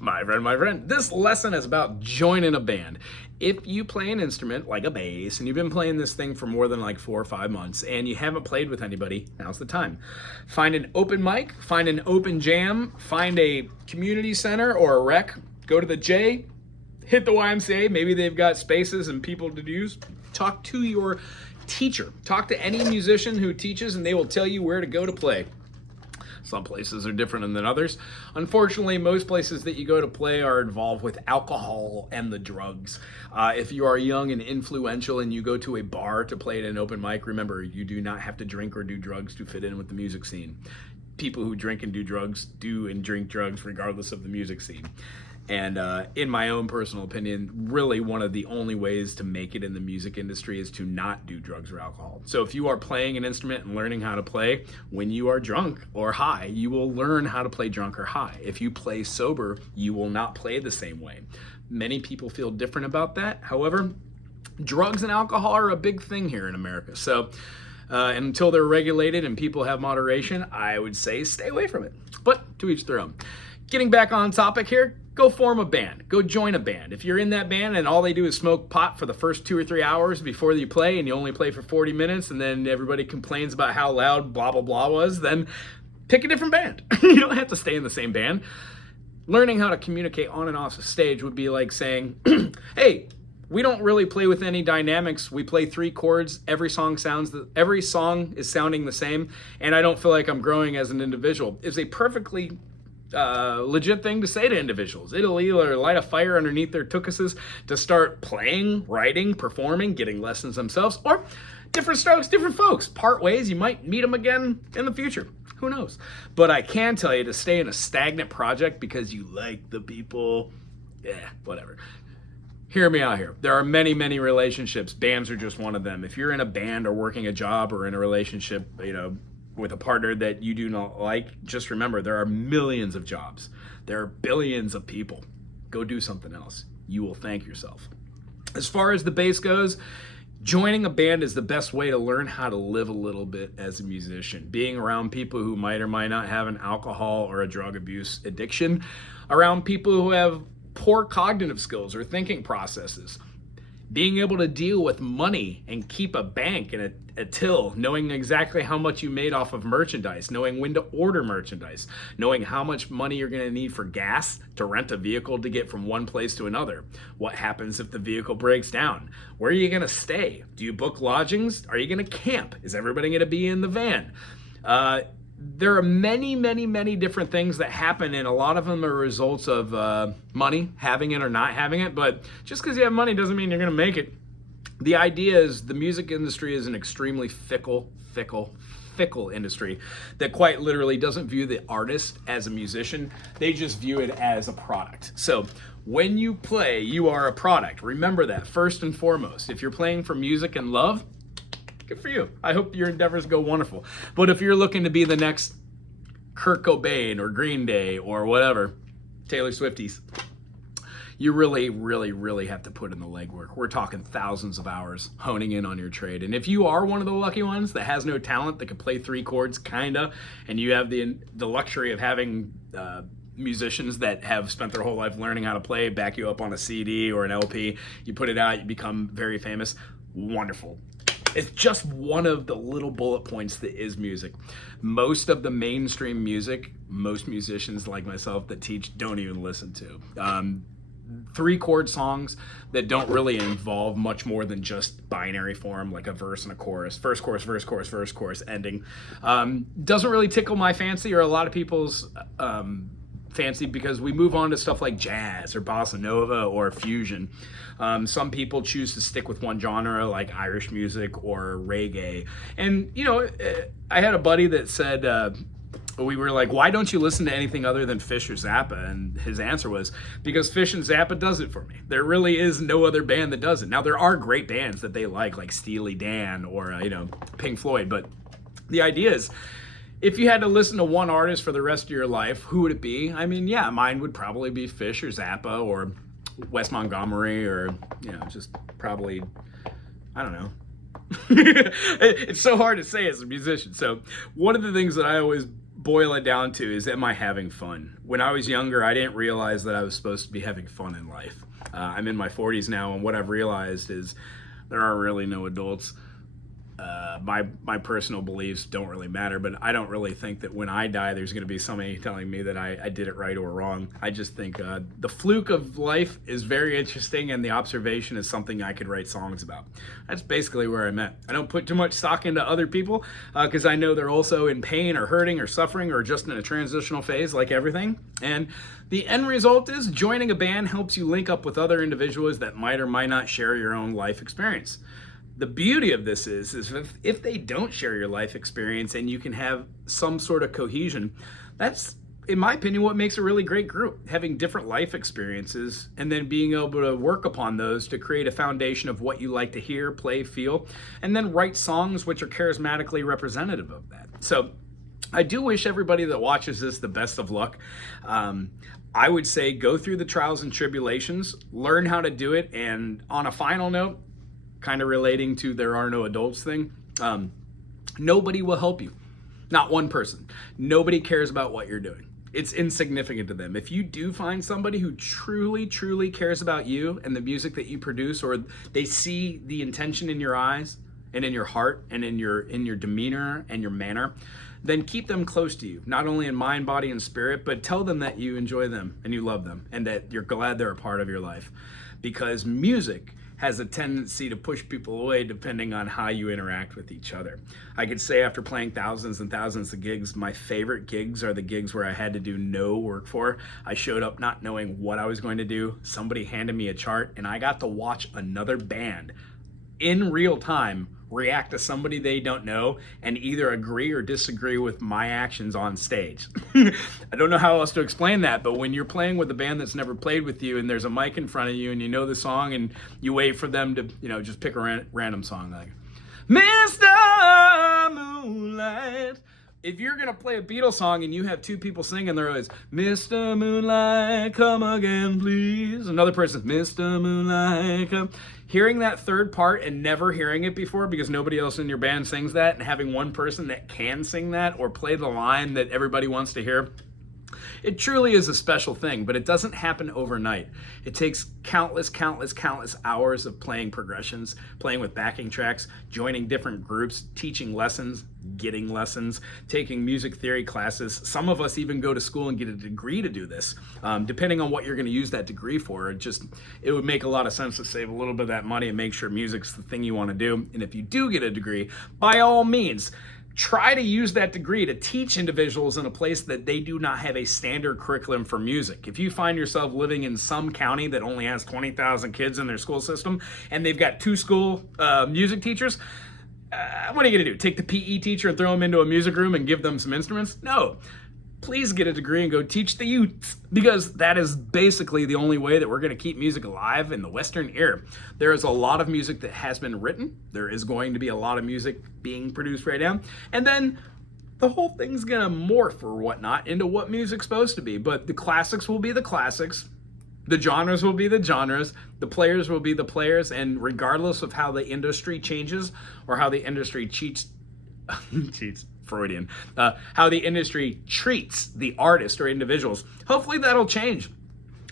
My friend, this lesson is about joining a band. If you play an instrument like a bass and you've been playing this thing for more than like 4 or 5 months and you haven't played with anybody, now's the time. Find an open mic, find an open jam, find a community center or a rec, go to the J, hit the YMCA, maybe they've got spaces and people to use. Talk to your teacher. Talk to any musician who teaches and they will tell you where to go to play. Some places are different than others. Unfortunately, most places that you go to play are involved with alcohol and the drugs. If you are young and influential and you go to a bar to play at an open mic, remember, you do not have to drink or do drugs to fit in with the music scene. People who drink and do drugs do and drink drugs regardless of the music scene. And in my own personal opinion, really one of the only ways to make it in the music industry is to not do drugs or alcohol. So if you are playing an instrument and learning how to play, when you are drunk or high, you will learn how to play drunk or high. If you play sober, you will not play the same way. Many people feel different about that. However, drugs and alcohol are a big thing here in America. So until they're regulated and people have moderation, I would say stay away from it. But to each their own. Getting back on topic here, go form a band. Go join a band. If you're in that band and all they do is smoke pot for the first 2 or 3 hours before you play and you only play for 40 minutes and then everybody complains about how loud blah, blah, blah was, then pick a different band. You don't have to stay in the same band. Learning how to communicate on and off the stage would be like saying, hey, we don't really play with any dynamics. We play 3 chords. Every song is sounding the same, and I don't feel like I'm growing as an individual. It's a perfectly legit thing to say to individuals. It'll either light a fire underneath their tuchuses to start playing, writing, performing, getting lessons themselves, or different strokes, different folks. Part ways, you might meet them again in the future. Who knows? But I can tell you to stay in a stagnant project because you like the people, whatever. Hear me out here. There are many, many relationships. Bands are just one of them. If you're in a band or working a job or in a relationship, with a partner that you do not like, just remember there are millions of jobs. There are billions of people. Go do something else. You will thank yourself. As far as the bass goes, joining a band is the best way to learn how to live a little bit as a musician. Being around people who might or might not have an alcohol or a drug abuse addiction, around people who have poor cognitive skills or thinking processes. Being able to deal with money and keep a bank and a till, knowing exactly how much you made off of merchandise, knowing when to order merchandise, knowing how much money you're going to need for gas to rent a vehicle to get from one place to another. What happens if the vehicle breaks down? Where are you going to stay? Do you book lodgings? Are you going to camp? Is everybody going to be in the van? There are many, many, many different things that happen, and a lot of them are results of money, having it or not having it. But just because you have money doesn't mean you're going to make it. The idea is the music industry is an extremely fickle industry that quite literally doesn't view the artist as a musician. They just view it as a product. So when you play, you are a product. Remember that first and foremost. If you're playing for music and love, good for you. I hope your endeavors go wonderful. But if you're looking to be the next Kurt Cobain or Green Day or whatever, Taylor Swifties, you really, really, really have to put in the legwork. We're talking thousands of hours honing in on your trade. And if you are one of the lucky ones that has no talent, that can play 3 chords, kinda, and you have the luxury of having musicians that have spent their whole life learning how to play, back you up on a CD or an LP, you put it out, you become very famous, wonderful. It's just one of the little bullet points that is music. Most of the mainstream music, most musicians like myself that teach don't even listen to. 3-chord songs that don't really involve much more than just binary form, like a verse and a chorus. First chorus, verse, chorus, verse, chorus, ending. Doesn't really tickle my fancy or a lot of people's fancy because we move on to stuff like jazz or bossa nova or fusion. Some people choose to stick with one genre like Irish music or reggae. And, I had a buddy that said, we were like, why don't you listen to anything other than Fish or Zappa? And his answer was, because Fish and Zappa does it for me. There really is no other band that does it. Now, there are great bands that they like Steely Dan or, Pink Floyd. But the idea is, if you had to listen to one artist for the rest of your life, who would it be? I mean, yeah, mine would probably be Fish or Zappa or Wes Montgomery or, just probably, I don't know. It's so hard to say as a musician. So one of the things that I always boil it down to is, am I having fun? When I was younger, I didn't realize that I was supposed to be having fun in life. I'm in my 40s now, and what I've realized is there are really no adults. My personal beliefs don't really matter, but I don't really think that when I die, there's going to be somebody telling me that I did it right or wrong. I just think the fluke of life is very interesting, and the observation is something I could write songs about. That's basically where I'm at. I don't put too much stock into other people because I know they're also in pain or hurting or suffering or just in a transitional phase like everything. And the end result is joining a band helps you link up with other individuals that might or might not share your own life experience. The beauty of this is if they don't share your life experience and you can have some sort of cohesion, that's, in my opinion, what makes a really great group. Having different life experiences and then being able to work upon those to create a foundation of what you like to hear, play, feel, and then write songs which are charismatically representative of that. So I do wish everybody that watches this the best of luck. I would say go through the trials and tribulations, learn how to do it, and on a final note, kind of relating to there are no adults thing, nobody will help you. Not one person. Nobody cares about what you're doing. It's insignificant to them. If you do find somebody who truly cares about you and the music that you produce, or they see the intention in your eyes and in your heart and in your demeanor and your manner, then keep them close to you, not only in mind, body, and spirit, but tell them that you enjoy them and you love them and that you're glad they're a part of your life. Because music has a tendency to push people away depending on how you interact with each other. I could say after playing thousands and thousands of gigs, my favorite gigs are the gigs where I had to do no work for. I showed up not knowing what I was going to do. Somebody handed me a chart and I got to watch another band in real time react to somebody they don't know and either agree or disagree with my actions on stage. I don't know how else to explain that, but when you're playing with a band that's never played with you and there's a mic in front of you and you know the song and you wait for them to, just pick a random song like Mr. Moonlight. If you're gonna play a Beatles song and you have two people singing, they're always Mr. Moonlight, come again, please. Another person, Mr. Moonlight, come. Hearing that third part and never hearing it before because nobody else in your band sings that, and having one person that can sing that or play the line that everybody wants to hear, it truly is a special thing, but it doesn't happen overnight. It takes countless hours of playing progressions, playing with backing tracks, joining different groups, teaching lessons, getting lessons, taking music theory classes. Some of us even go to school and get a degree to do this. Depending on what you're going to use that degree for, it would make a lot of sense to save a little bit of that money and make sure music's the thing you want to do. And if you do get a degree, by all means, try to use that degree to teach individuals in a place that they do not have a standard curriculum for music. If you find yourself living in some county that only has 20,000 kids in their school system and they've got two school music teachers, what are you going to do? Take the PE teacher and throw them into a music room and give them some instruments? No. Please get a degree and go teach the youth, because that is basically the only way that we're going to keep music alive in the Western era. There is a lot of music that has been written. There is going to be a lot of music being produced right now. And then the whole thing's going to morph or whatnot into what music's supposed to be. But the classics will be the classics. The genres will be the genres. The players will be the players. And regardless of how the industry changes or how the industry cheats, Freudian, how the industry treats the artist or individuals, hopefully that'll change.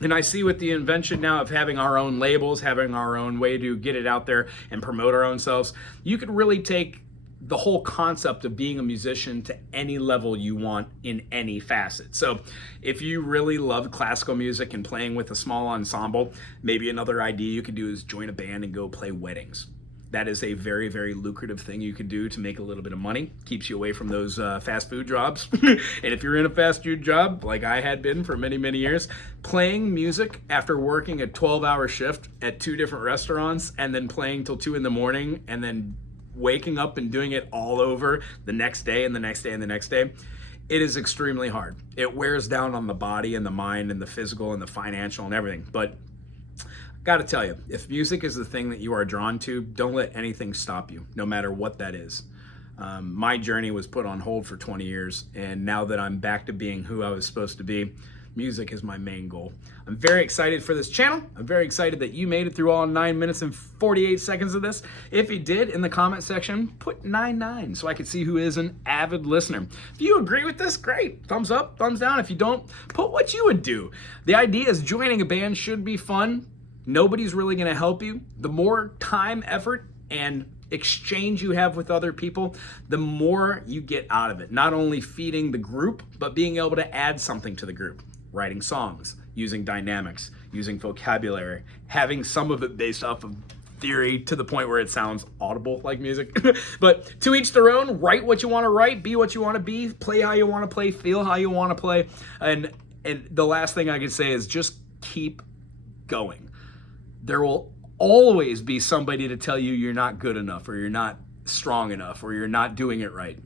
And I see with the invention now of having our own labels, having our own way to get it out there and promote our own selves, you could really take the whole concept of being a musician to any level you want in any facet. So if you really love classical music and playing with a small ensemble, maybe another idea you could do is join a band and go play weddings. That is a very lucrative thing you could do to make a little bit of money. Keeps you away from those fast food jobs. And if you're in a fast food job, like I had been for many years, playing music after working a 12-hour shift at 2 different restaurants and then playing till 2 in the morning and then waking up and doing it all over the next day and the next day and the next day, it is extremely hard. It wears down on the body and the mind and the physical and the financial and everything. But gotta tell you, if music is the thing that you are drawn to, don't let anything stop you, no matter what that is. My journey was put on hold for 20 years, and now that I'm back to being who I was supposed to be, Music is my main goal. I'm very excited for this channel. I'm very excited that you made it through all 9 minutes and 48 seconds of this. If you did, in the comment section, put 99 so I could see who is an avid listener. If you agree with this, great. Thumbs up, thumbs down. If you don't, put what you would do. The idea is joining a band should be fun. Nobody's really gonna help you. The more time, effort, and exchange you have with other people, the more you get out of it. Not only feeding the group, but being able to add something to the group. Writing songs, using dynamics, using vocabulary, having some of it based off of theory to the point where it sounds audible like music. But to each their own, write what you want to write, be what you want to be, play how you want to play, feel how you want to play. And the last thing I can say is just keep going. There will always be somebody to tell you you're not good enough, or you're not strong enough, or you're not doing it right.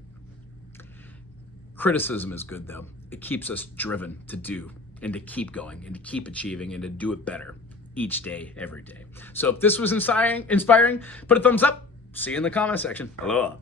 Criticism is good though. It keeps us driven to do and to keep going and to keep achieving and to do it better each day, every day. So if this was inspiring, put a thumbs up. See you in the comment section. Aloha.